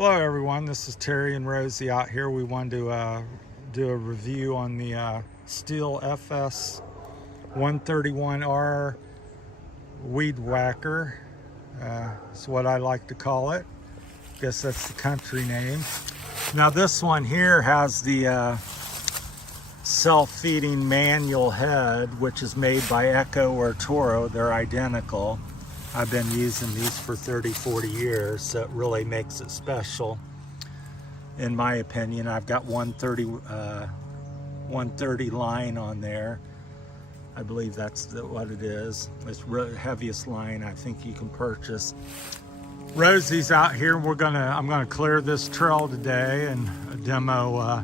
Hello everyone, this is Terry and Rosie out here. We wanted to do a review on the Stihl FS 131R Weed Whacker. It's what I like to call it. Guess that's the country name. Now this one here has the self-feeding manual head, which is made by Echo or Toro. They're identical. I've been using these for 30-40 years, so it really makes it special in my opinion. I've got 130 line on there. I believe that's what it is. It's the heaviest line I think you can purchase. Rosie's out here. I'm gonna clear this trail today and demo a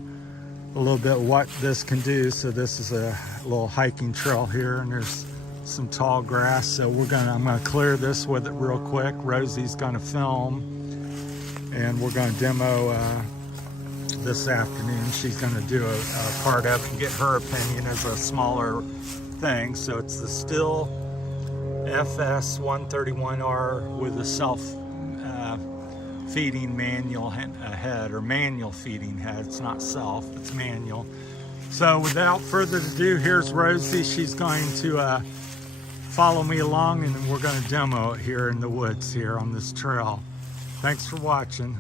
little bit what this can do. So this is a little hiking trail here, and there's some tall grass. So I'm gonna clear this with it real quick. Rosie's gonna film, and we're gonna demo this afternoon. She's gonna do a part of it and get her opinion as a smaller thing. So it's the Stihl FS 131R with a self feeding manual head, or manual feeding head. It's not self, it's manual. So without further ado, here's Rosie. She's going to follow me along, and we're going to demo it here in the woods here on this trail. Thanks for watching.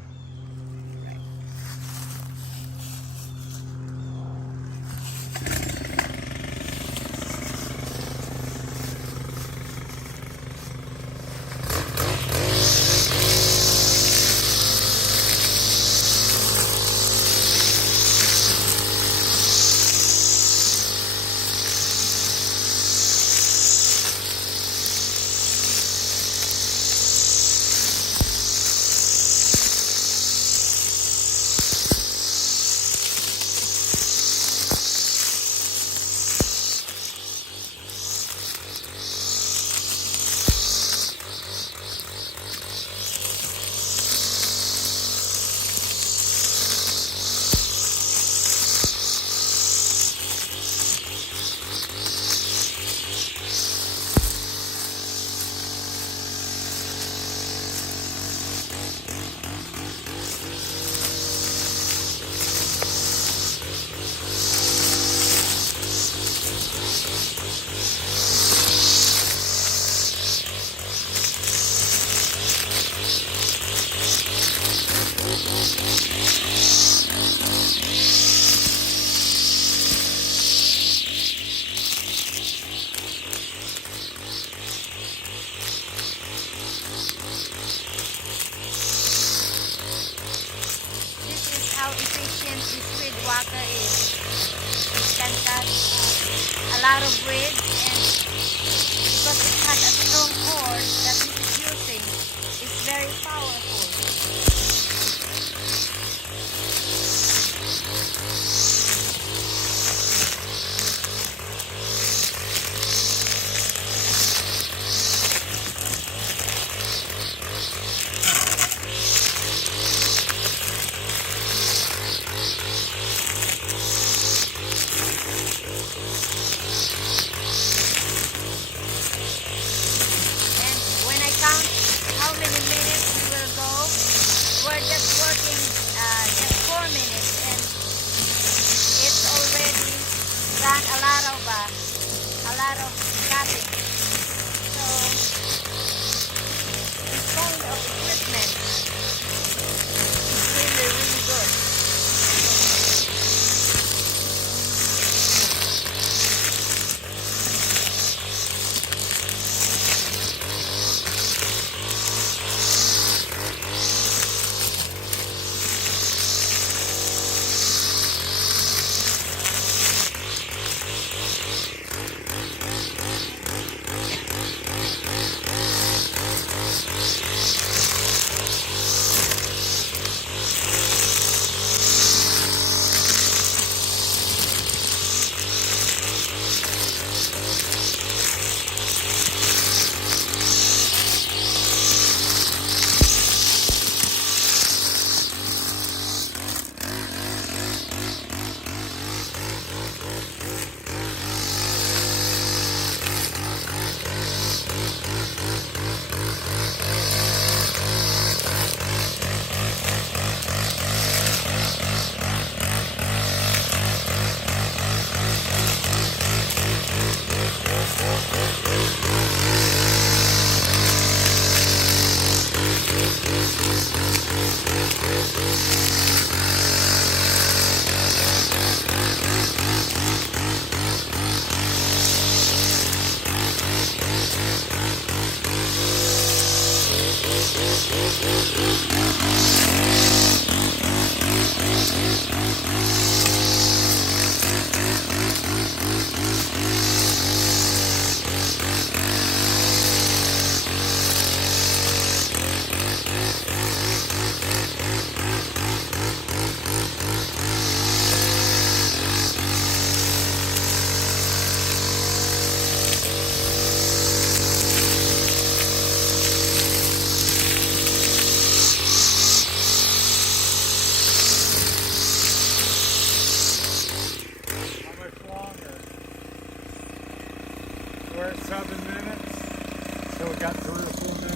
How efficient this weed whacker is. It can cut a lot of weed, and because it has a strong cord that it is using, it's very powerful. How many minutes we will go? We're just working just 4 minutes, and it's already done a lot of cutting. So this kind of equipment is really good. 7 minutes. So we got 3 or 4 minutes.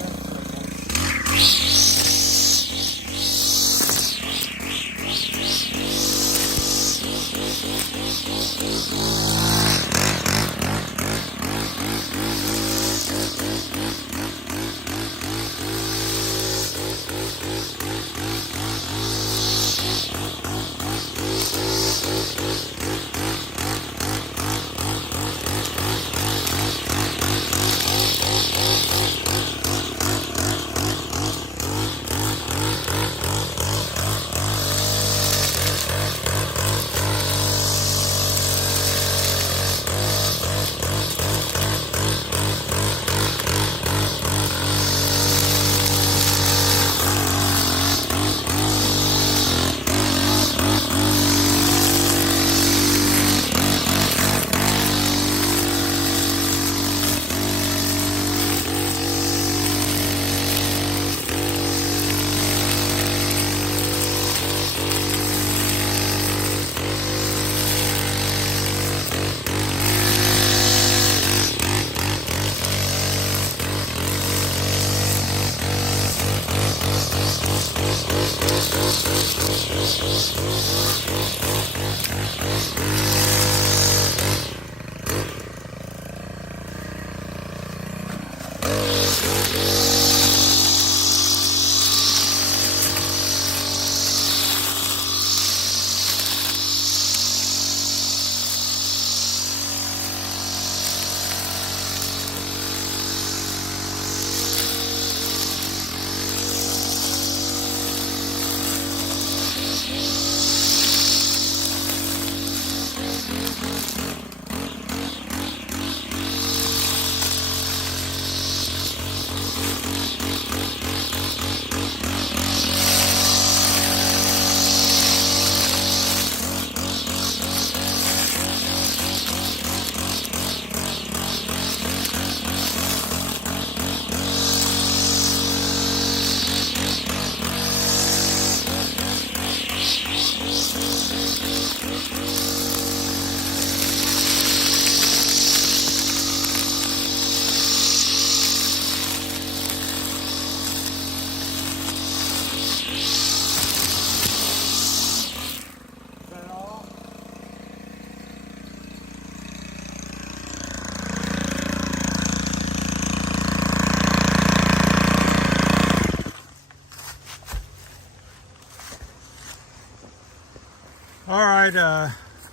All right,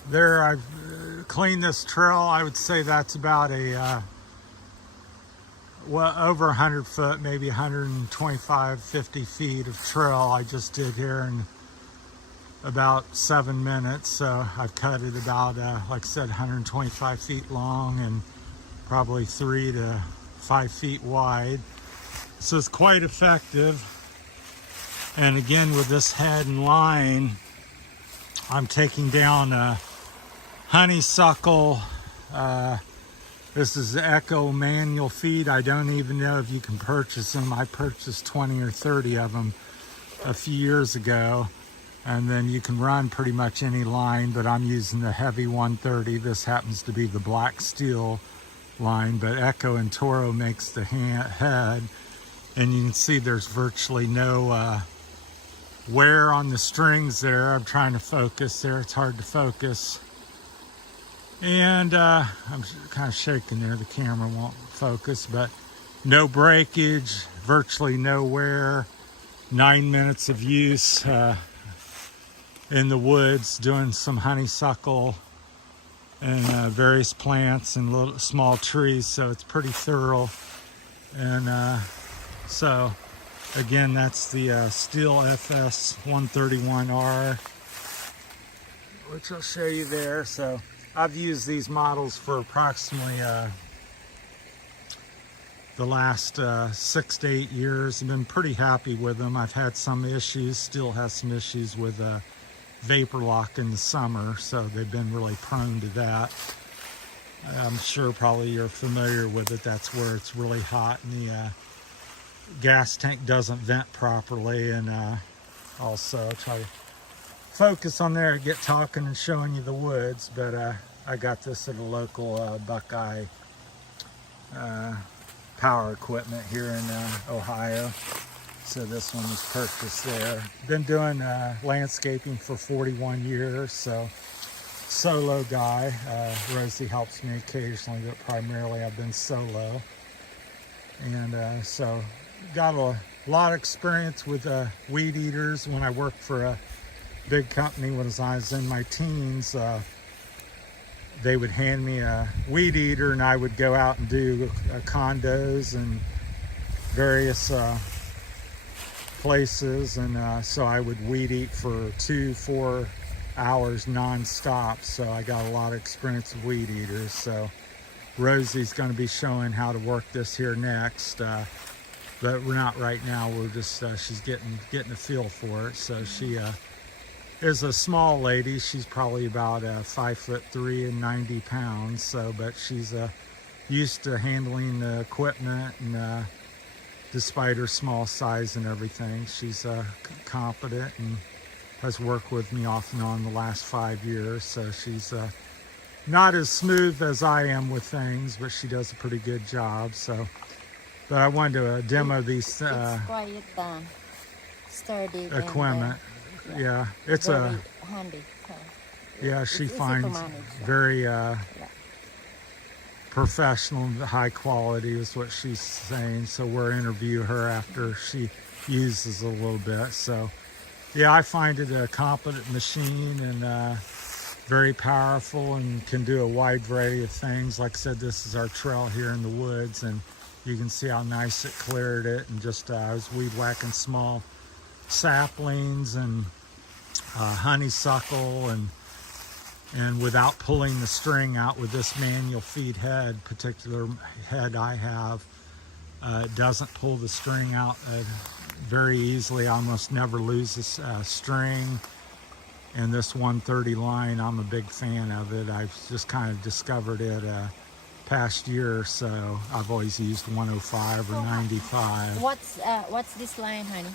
there I've cleaned this trail. I would say that's about a well over 100 foot, maybe 125, 50 feet of trail I just did here in about 7 minutes. So I've cut it about, like I said, 125 feet long and probably 3 to 5 feet wide. So it's quite effective. And again, with this head and line, I'm taking down a honeysuckle. This is the Echo manual feed. I don't even know if you can purchase them. I purchased 20 or 30 of them a few years ago. And then you can run pretty much any line, but I'm using the heavy 130. This happens to be the black Stihl line, but Echo and Toro makes the head. And you can see there's virtually no wear on the strings there. I'm trying to focus there. It's hard to focus. And I'm kind of shaking there. The camera won't focus, but no breakage, virtually no wear. 9 minutes of use in the woods doing some honeysuckle and various plants and little small trees. So it's pretty thorough. And so again, that's the Stihl FS 131R, which I'll show you there. So I've used these models for approximately the last 6 to 8 years. I've been pretty happy with them. I've had some issues, still have some issues with vapor lock in the summer, so they've been really prone to that. I'm sure probably you're familiar with it. That's where it's really hot and the gas tank doesn't vent properly. And also try to focus on there, get talking and showing you the woods. But I got this at a local Buckeye power equipment here in Ohio. So this one was purchased there. Been doing landscaping for 41 years, so solo guy. Rosie helps me occasionally, but primarily I've been solo. And so got a lot of experience with weed eaters. When I worked for a big company when I was in my teens, they would hand me a weed eater and I would go out and do condos and various places, and so I would weed eat for 2-4 hours non-stop. So I got a lot of experience with weed eaters. So Rosie's going to be showing how to work this here next, but we're not right now. We're just she's getting a feel for it. So she is a small lady. She's probably about 5'3" and 90 pounds. So, but she's used to handling the equipment, and despite her small size and everything, she's competent and has worked with me off and on the last 5 years. So she's not as smooth as I am with things, but she does a pretty good job. So, but I wanted to demo these it's quite sturdy equipment. Yeah, it's very handy. Yeah, she it's finds easy to manage, very professional, high quality is what she's saying. So we'll interview her after she uses a little bit. So yeah, I find it a competent machine, and very powerful, and can do a wide variety of things. Like I said, this is our trail here in the woods, and you can see how nice it cleared it. And just I was weed whacking small saplings and honeysuckle, and without pulling the string out with this manual feed head, particular head I have, it doesn't pull the string out very easily. I almost never lose this string. And this 130 line, I'm a big fan of it. I've just kind of discovered it past year or so. I've always used 105 or 95. What's this line, honey?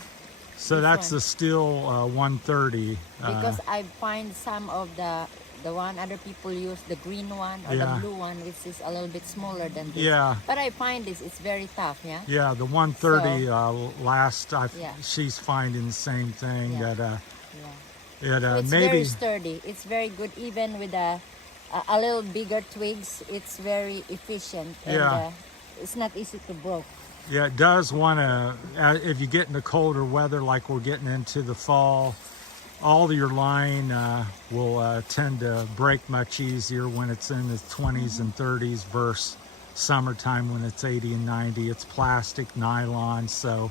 So this that's one? the Stihl 130. Because I find some of the one other people use, the green one or Yeah. the blue one, which is a little bit smaller than this. Yeah. But I find it's very tough, yeah? Yeah, the 130 Yeah. she's finding the same thing. Yeah. That Yeah. it So it's maybe very sturdy. It's very good, even with a little bigger twigs. It's very efficient, and Yeah. it's not easy to break. yeah, it does want to, if you get into colder weather like we're getting into the fall, all your line will tend to break much easier when it's in the 20s and 30s versus summertime when it's 80 and 90. It's plastic, nylon, so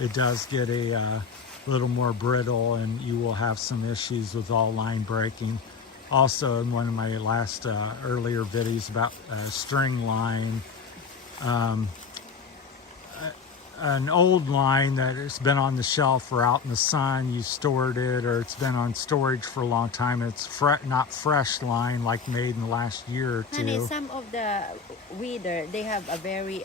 it does get a little more brittle, and you will have some issues with all line breaking. Also, in one of my last earlier videos about string line, an old line that has been on the shelf or out in the sun, you stored it, or it's been on storage for a long time, it's not fresh line like made in the last year or two. Honey, some of the weeder, they have a very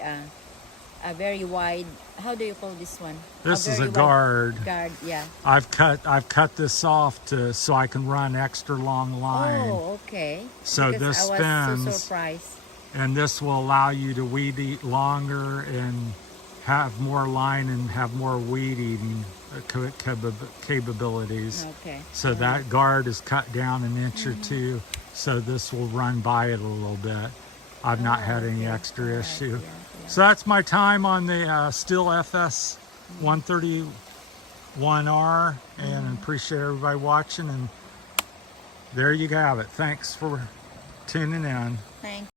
wide, how do you call this one? This is a wide guard. Guard, yeah. I've cut this off so I can run extra long line. Oh, okay. So Because this I was so spins. surprised. And this will allow you to weed eat longer and have more line and have more weed eating capabilities. Okay. So that guard is cut down an inch or two, so this will run by it a little bit. I've not had any extra issue. Yeah. So that's my time on the Stihl FS 131R, and appreciate everybody watching, and there you have it. Thanks for tuning in. Thank